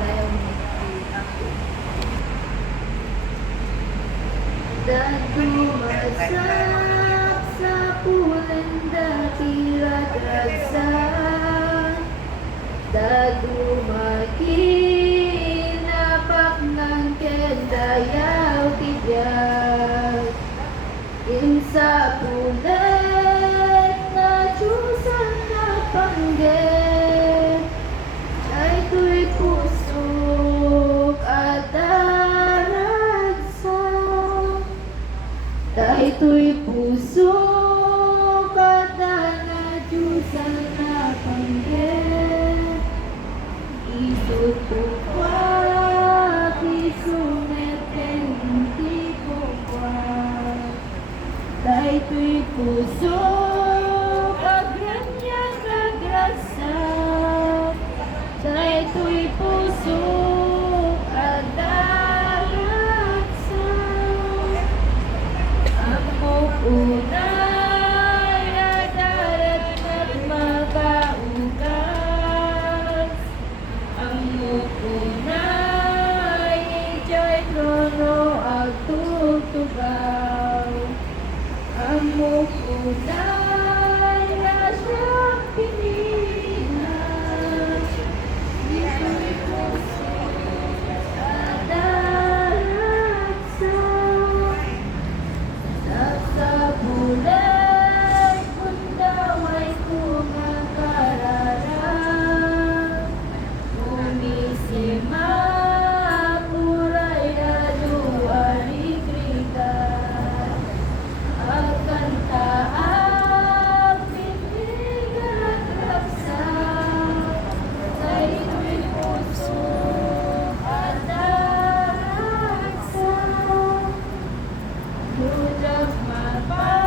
ayaw ngiti ako. Dadumasak sa pulen dakilat ragsak, dadumaginapak ng kendayaw tibiyag. Insa pulet na Diyosan na panggit, ay tuy pusok at daragsak. Dahil tuy pusok at na Diyosan na panggit, isutukwak, isumeten hindi ko kwak. Dahil tuy pusok at ganyan naglasak, dahil tuy pusok at daragsak. Ako unay nadarat at magaugas, ang unay ijay trono at tutugaw. Ang unay na siyang pinilas, dito'y pusok at daragsak. Sa bulay kung daw ay kumakararang, umisima kulay na duwarigrika. Ang kanta ang pinigat raksak, sa ito'y puso at daragsak. Mudah mapa